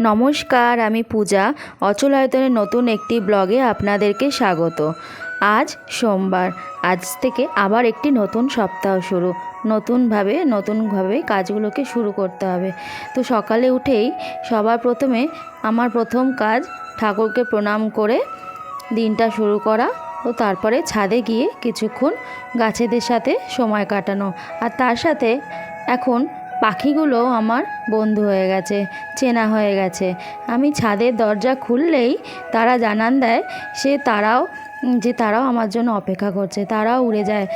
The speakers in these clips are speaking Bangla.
নমস্কার, আমি পূজা। অচল আয়তনের নতুন একটি ব্লগে আপনাদেরকে স্বাগত। আজ সোমবার। আজ থেকে আবার একটি নতুন সপ্তাহ শুরু। নতুনভাবে কাজগুলোকে শুরু করতে হবে। তো সকালে উঠেই সবার প্রথমে আমার প্রথম কাজ ঠাকুরকে প্রণাম করে দিনটা শুরু করা ও তারপরে ছাদে গিয়ে কিছুক্ষণ গাছেদের সাথে সময় কাটানো। আর তার সাথে এখন পাখিগুলো আমার বন্ধু হয়ে গেছে, চেনা হয়ে গেছে। আমি ছাদের দরজা খুললেই তারা জানান দেয় তারাও আমার জন্য অপেক্ষা করছে, তারাও উড়ে যায়।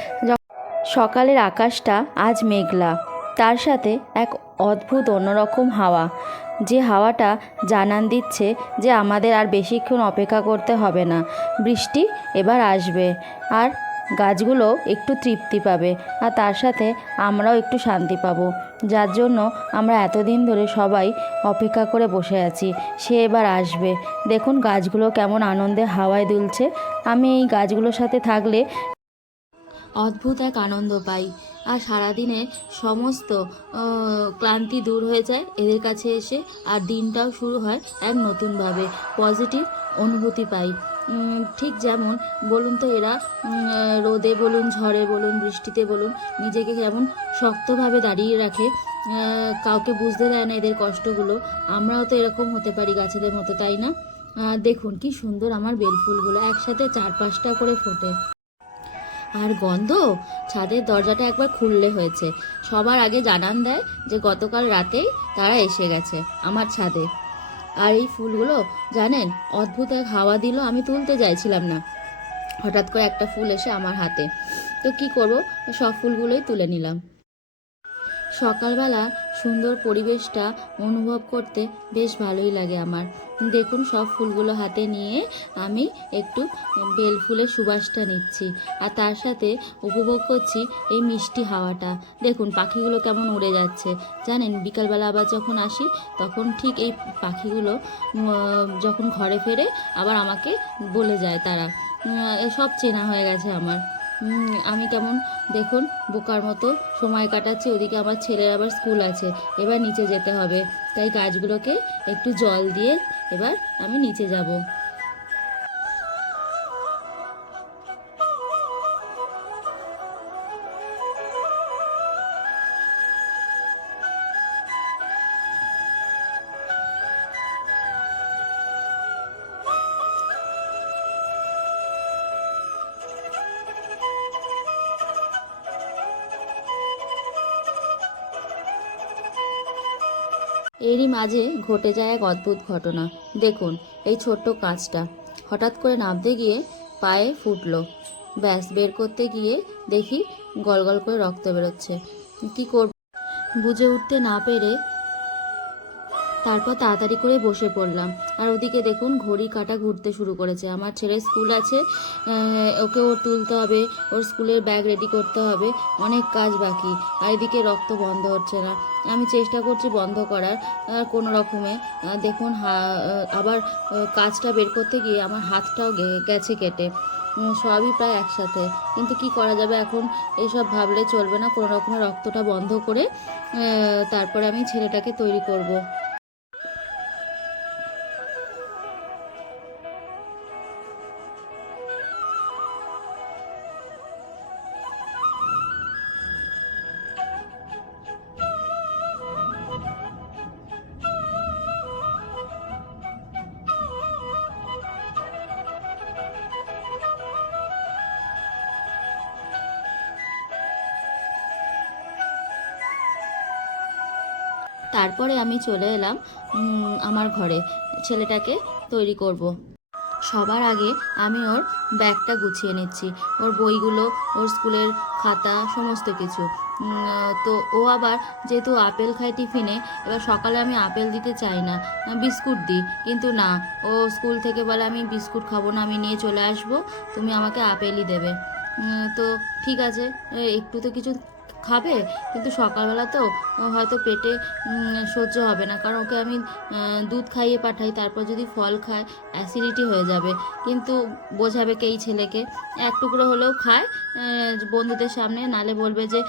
সকালের আকাশটা আজ মেঘলা, তার সাথে এক অদ্ভুত অন্যরকম হাওয়া, যে হাওয়াটা জানান দিচ্ছে যে আমাদের আর বেশিক্ষণ অপেক্ষা করতে হবে না, বৃষ্টি এবার আসবে। আর গাছগুলো একটু তৃপ্তি পাবে, আর তার সাথে আমরাও একটু শান্তি পাবো, যার জন্য আমরা এতদিন ধরে সবাই অপেক্ষা করে বসে আছি। সে এবার আসবে। দেখুন গাছগুলো কেমন আনন্দে হাওয়ায় দুলছে। আমি এই গাছগুলোর সাথে থাকলে অদ্ভুত এক আনন্দ পাই, আর সারাদিনে সমস্ত ক্লান্তি দূর হয়ে যায় এদের কাছে এসে। আর দিনটাও শুরু হয় এক নতুনভাবে, পজিটিভ অনুভূতি পাই। ঠিক যেমন বলুন তো, এরা রোদে বলুন, ঝড়ে বলুন, বৃষ্টিতে বলুন, নিজেকে যেমন শক্তভাবে দাঁড়িয়ে রাখে, কাউকে বুঝতে দেয় না এদের কষ্টগুলো। আমরাও তো এরকম হতে পারি গাছেদের মতো, তাই না? দেখুন কি সুন্দর আমার বেলফুলগুলো, একসাথে 4-5টা করে ফোটে। আর গন্ধ, ছাদের দরজাটা একবার খুললে হয়েছে, সবার আগে জানান দেয় যে গতকাল রাতেই তারা এসে গেছে আমার ছাদে। আর এই ফুলগুলো জানেন, অদ্ভুত এক হাওয়া দিল। আমি তুলতে চাইছিলাম না, হঠাৎ করে একটা ফুল এসে আমার হাতে, তো কি করব, সব ফুলগুলোই তুলে নিলাম। সকালবেলা সুন্দর পরিবেশটা অনুভব করতে বেশ ভালোই লাগে আমার। দেখুন সব ফুলগুলো হাতে নিয়ে আমি একটু বেলফুলের সুবাসটা নিচ্ছি, আর তার সাথে উপভোগ করছি এই মিষ্টি হাওয়াটা। দেখুন পাখিগুলো কেমন উড়ে যাচ্ছে। জানেন, বিকালবেলা আবার যখন আসি তখন ঠিক এই পাখিগুলো যখন ঘরে ফেরে আবার আমাকে বলে যায় তারা। সব চেনা হয়ে গেছে আমার। আমি কেমন দেখুন বোকার মতো সময় কাটাচ্ছি। ওদিকে আমার ছেলের আবার স্কুল আছে, এবার নিচে যেতে হবে, তাই গাছগুলোকে একটু জল দিয়ে এবার আমি নিচে যাব। এরই মাঝে ঘটে যায় এক অদ্ভুত ঘটনা। দেখুন এই ছোট্ট কাঁচটা হঠাৎ করে নামতে গিয়ে পায়ে ফুটলো, ব্যাস বের করতে গিয়ে দেখি গল গল করে রক্ত বেরোচ্ছে। কি করব বুঝে উঠতে না পেরে তারপর তাড়াতাড়ি করে বসে পড়লাম। আর ওদিকে দেখুন ঘড়ি কাঁটা ঘুরতে শুরু করেছে। আমার ছেলের স্কুল আছে, ওকে ওর তুলতে হবে, ওর স্কুলের ব্যাগ রেডি করতে হবে, অনেক কাজ বাকি। আর এদিকে রক্ত বন্ধ হচ্ছে না। আমি চেষ্টা করছি বন্ধ করার কোনো রকমে। দেখুন আবার কাজটা বের করতে গিয়ে আমার হাতটাও গেছে কেটে। সবই প্রায় একসাথে, কিন্তু কি করা যাবে এখন, এসব ভাবলে চলবে না। কোনো রকমের রক্তটা বন্ধ করে তারপরে আমি ছেলেটাকে তৈরি করব। তারপরে আমি চলে এলাম আমার ঘরে, ছেলেটাকে তৈরি করব। সবার আগে আমি ওর ব্যাগটা গুছিয়ে নিচ্ছি, ওর বইগুলো, ওর স্কুলের খাতা, সমস্ত কিছু। তো ও আবার যেহেতু আপেল খায় টিফিনে, এবার সকালে আমি আপেল দিতে চাই না, বিস্কুট দিই, কিন্তু না, ও স্কুল থেকে বলে আমি বিস্কুট খাবো না, আমি নিয়ে চলে আসবো, তুমি আমাকে আপেলই দেবে। তো ঠিক আছে, একটু তো কিছু খাবে, কিন্তু সকালবেলা তো হয়তো পেটে সহ্য হবে না, কারণ ওকে আমি দুধ খাইয়ে পাঠাই, তারপর যদি ফল খায় অ্যাসিডিটি হয়ে যাবে। কিন্তু বোঝাবে কে এই ছেলেকে? এক টুকরো হলেও খায় বন্ধুদের সামনে, নালে বলবে যে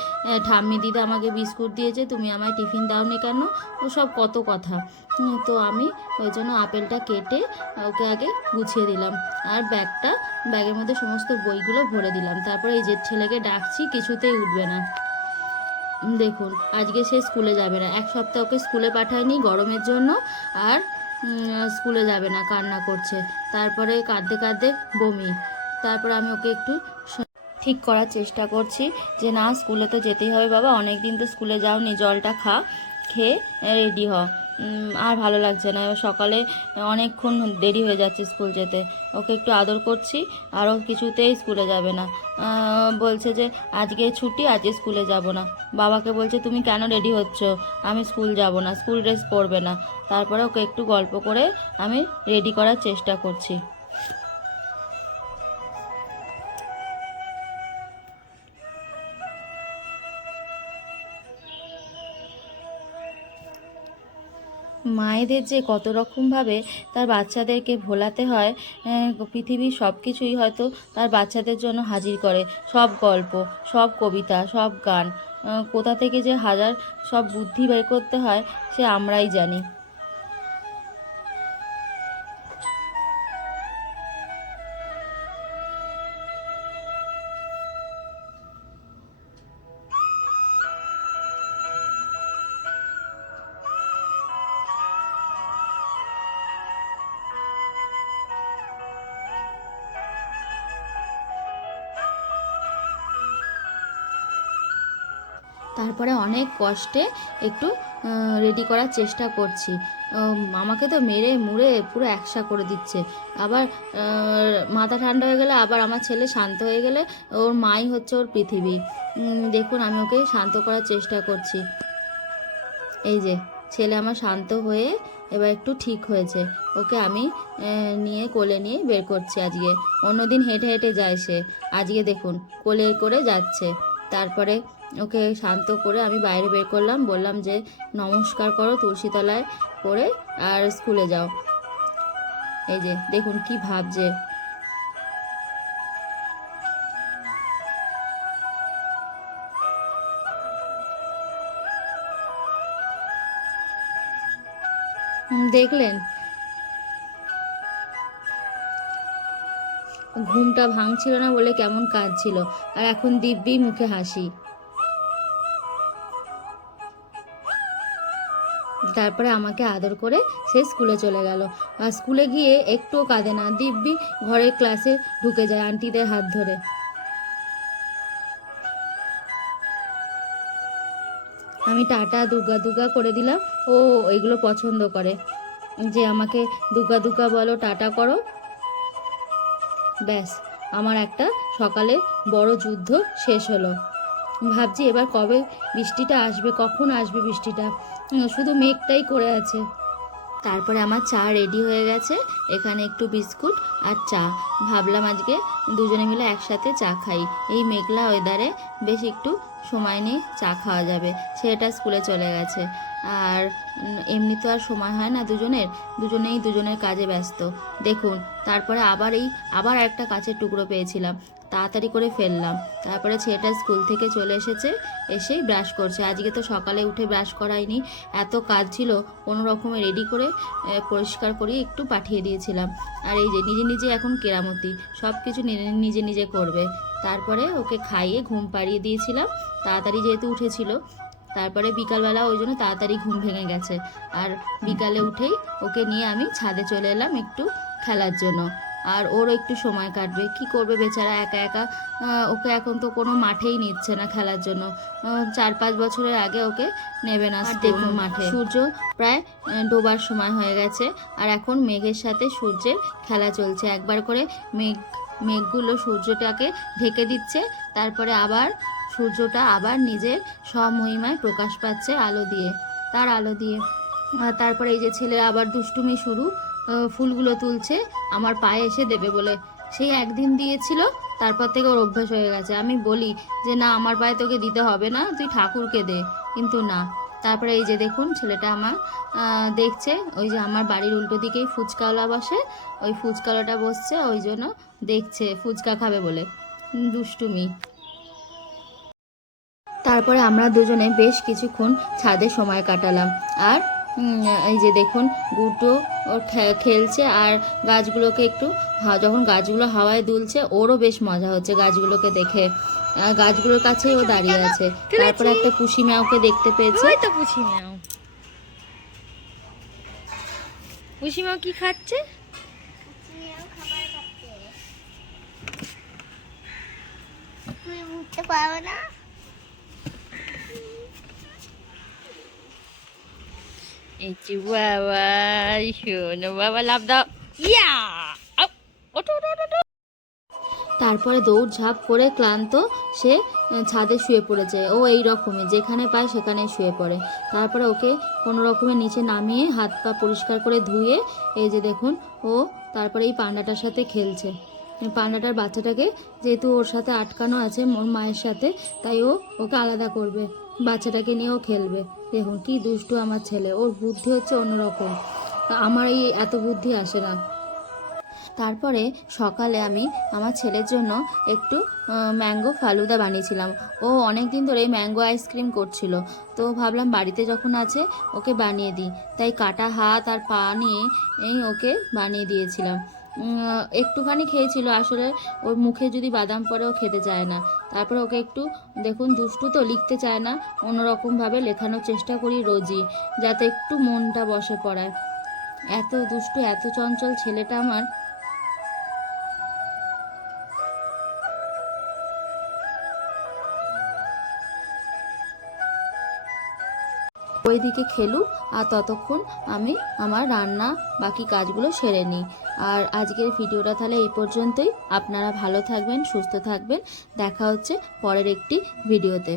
ঠাম্মি দিদা আমাকে বিস্কুট দিয়েছে, তুমি আমায় টিফিন দাওনি কেন, ওসব কত কথা। তো আমি ওই জন্য আপেলটা কেটে ওকে আগে গুছিয়ে দিলাম, আর ব্যাগের মধ্যে সমস্ত বইগুলো ভরে দিলাম। তারপরে এই যে ছেলেকে ডাকছি, কিছুতেই উঠবে না। দেখুন আজকে সে স্কুলে যাবে না, 1 সপ্তাহ ওকে স্কুলে পাঠায়নি গরমের জন্য, আর স্কুলে যাবে না, কান্না করছে। তারপরে কাঁদতে কাঁদতে বমি। তারপরে আমি ওকে একটু ঠিক করার চেষ্টা করছি যে না, স্কুলে তো যেতেই হবে বাবা, অনেক দিন তো স্কুলে যাওনি, জলটা খেয়ে রেডি হ। আর ভালো লাগছে না, সকালে অনেকক্ষণ দেরি হয়ে যাচ্ছে স্কুল যেতে। ওকে একটু আদর করছি, আর ও কিছুতেই স্কুলে যাবে না। বলছে যে আজকে ছুটি, আজকে স্কুলে যাব না। বাবাকে বলছে তুমি কেন রেডি হচ্ছ, আমি স্কুল যাব না, স্কুল ড্রেস পরবে না। তারপরে ওকে একটু গল্প করে আমি রেডি করার চেষ্টা করছি। মায়েদের যে কত রকমভাবে তার বাচ্চাদেরকে ভোলাতে হয়, পৃথিবীর সব কিছুই হয়তো তার বাচ্চাদের জন্য হাজির করে। সব গল্প, সব কবিতা, সব গান, কোথা থেকে যে হাজার সব বুদ্ধি বের করতে হয় সে আমরাই জানি। তারপরে অনেক কষ্টে একটু রেডি করার চেষ্টা করছি। আমাকে তো মেরে মুড়ে পুরো একসা করে দিচ্ছে। আবার মাথা ঠান্ডা হয়ে গেলে, আবার আমার ছেলে শান্ত হয়ে গেলে ওর মাই হচ্ছে ওর পৃথিবী। দেখুন আমি ওকে শান্ত করার চেষ্টা করছি। এই যে ছেলে আমার শান্ত হয়ে এবার একটু ঠিক হয়েছে। ওকে আমি নিয়ে কোলে নিয়ে বের করছি আজকে। অন্যদিন হেঁটে হেঁটে যায় সে, আজকে দেখুন কোলে করে যাচ্ছে। তারপরে ওকে শান্ত করে আমি বাইরে বের করলাম, বললাম যে নমস্কার করো তুলসীতলায় করে আর স্কুলে যাও। এই যে দেখুন কি ভাবছে। দেখলেন ঘুমটা ভাঙছিল না বলে কেমন কাঁদছিল, আর এখন দিব্যি মুখে হাসি। তারপরে আমাকে আদর করে সে স্কুলে চলে গেল। আর স্কুলে গিয়ে একটুও কাঁদে না, দিব্যি ঘরের ক্লাসে ঢুকে যায় আন্টিদের হাত ধরে। আমি টাটা দুগা দুগা করে দিলাম, ও এগুলো পছন্দ করে যে আমাকে দুগা দুগা বলো, টাটা করো। ব্যাস, আমার একটা সকালে বড় যুদ্ধ শেষ হলো। ভাবছি এবার কবে বৃষ্টিটা আসবে, কখন আসবে বৃষ্টিটা, শুধু মেঘটাই করে আছে। তারপরে আমার চা রেডি হয়ে গেছে, এখানে একটু বিস্কুট আর চা। ভাবলাম আজকে দুজনে মিলে একসাথে চা খাই, এই মেঘলা ওয়েদারে বেশ একটু সময় নিয়ে চা খাওয়া যাবে। ছেলেটা স্কুলে চলে গেছে, আর এমনি তো আর সময় হয় না দুজনেই দুজনের কাজে ব্যস্ত। দেখুন তারপরে আবার একটা কাচের টুকরো পেয়েছিলাম, তাড়াতাড়ি করে ফেললাম। তারপরে ছেলেটা স্কুল থেকে চলে এসেই ব্রাশ করছে। আজকে তো সকালে উঠে ব্রাশ করাইনি, এত কাজ ছিল, কোনো রকমে রেডি করে পরিষ্কার করিয়ে একটু পাঠিয়ে দিয়েছিলাম। আর এই যে নিজে নিজে এখন কেরামতি, সব কিছু নিজে নিজে করবে। তারপরে ওকে খাইয়ে ঘুম পাড়িয়ে দিয়েছিলাম, তাড়াতাড়ি যেহেতু উঠেছিল। তারপরে বিকালবেলা ওই জন্য তাড়াতাড়ি ঘুম ভেঙে গেছে। আর বিকালে উঠেই ওকে নিয়ে আমি ছাদে চলে এলাম একটু খেলার জন্য। আর ওরও একটু সময় কাটবে, কি করবে বেচারা একা একা। ওকে এখন তো কোনো মাঠেই নিচ্ছে না খেলার জন্য, 4-5 বছরের আগে ওকে নেবে না কোনো মাঠে। সূর্য প্রায় ডোবার সময় হয়ে গেছে, আর এখন মেঘের সাথে সূর্যের খেলা চলছে। একবার করে মেঘগুলো সূর্যটাকে ঢেকে দিচ্ছে, তারপরে আবার সূর্যটা আবার নিজের স্বমহিমায় প্রকাশ পাচ্ছে তার আলো দিয়ে। তারপরে এই যে ছেলের আবার দুষ্টুমি শুরু, ফুলগুলো তুলছে আমার পায়ে এসে দেবে বলে। সেই একদিন দিয়েছিল, তারপর থেকে ওর অভ্যাস হয়ে গেছে। আমি বলি যে না আমার পায়ে তোকে দিতে হবে না, তুই ঠাকুরকে দে, কিন্তু না। তারপরে এই যে দেখুন ছেলেটা আমার দেখছে, ওই যে আমার বাড়ির উল্টো দিকেই ফুচকাওয়ালা বসে, ওই ফুচকাওয়ালাটা বসছে, ওই জন্য দেখছে ফুচকা খাবে বলে। দুষ্টুমি। তারপরে আমরা দুজনে বেশ কিছুক্ষণ ছাদে সময় কাটালাম। আর এই যে দেখুন গুটো ও খেলছে, আর গাছগুলোকে একটু যখন গাছগুলো হাওয়ায় দুলছে ওরও বেশ মজা হচ্ছে গাছগুলোকে দেখে। গাছগুলোর কাছেই ও দাঁড়িয়ে আছে। তারপরে একটা পুষি ম্যাওকে দেখতে পেয়েছে। ওই তো পুষি ম্যাও। পুষি ম্যাও কি খাচ্ছে? তুমি উঠতে পারবে না। এই যে বাবা, শোনো বাবা, লাভ দাও। ইয়া, আউ, ওঠো ওঠো ওঠো, ওঠো। তারপরে দৌড়ঝাঁপ করে ক্লান্ত সে ছাদে শুয়ে পড়েছে। ও এই রকমই যেখানে পায় সেখানে শুয়ে পড়ে। তারপরে ওকে কোনো রকমে নিচে নামিয়ে হাত পা পরিষ্কার করে ধুয়ে এই যে দেখুন ও তারপরে এই পান্ডাটার সাথে খেলছে। এই পান্ডাটার বাচ্চাটাকে যেহেতু ওর সাথে আটকানো আছে ওর মায়ের সাথে, তাই ও ওকে আলাদা করবে, বাচ্চাটাকে নিয়ে ও খেলবে। দেখুন কি দুষ্টু আমার ছেলে, ওর বুদ্ধি হচ্ছে অন্যরকম। আমার এই এত বুদ্ধি আসে না। তারপরে সকালে আমি আমার ছেলের জন্য একটু ম্যাঙ্গো ফালুদা বানিয়েছিলাম। ও অনেক দিন ধরে ম্যাঙ্গো আইসক্রিম করছিল, তো ভাবলাম বাড়িতে যখন আছে ওকে বানিয়ে দিই, তাই কাটা হাত আর পা নিয়ে ওকে বানিয়ে দিয়েছিলাম। একটুখানি খেয়েছিল, আসলে ওর মুখে যদি বাদাম পড়ে ও খেতে চায় না। তারপরে ওকে একটু দেখুন দুষ্টু তো, লিখতে চায় না, অন্যরকমভাবে লেখানোর চেষ্টা করি রোজই, যাতে একটু মনটা বসে পড়ায়। এত দুষ্টু এত চঞ্চল ছেলেটা আমার। ওইদিকে খেলুক আর ততক্ষণ আমি আমার রান্না বাকি কাজগুলো সেরে নিই। আর আজকের ভিডিওটা তাহলে এই পর্যন্তই। আপনারা ভালো থাকবেন, সুস্থ থাকবেন। দেখা হচ্ছে পরের একটি ভিডিওতে।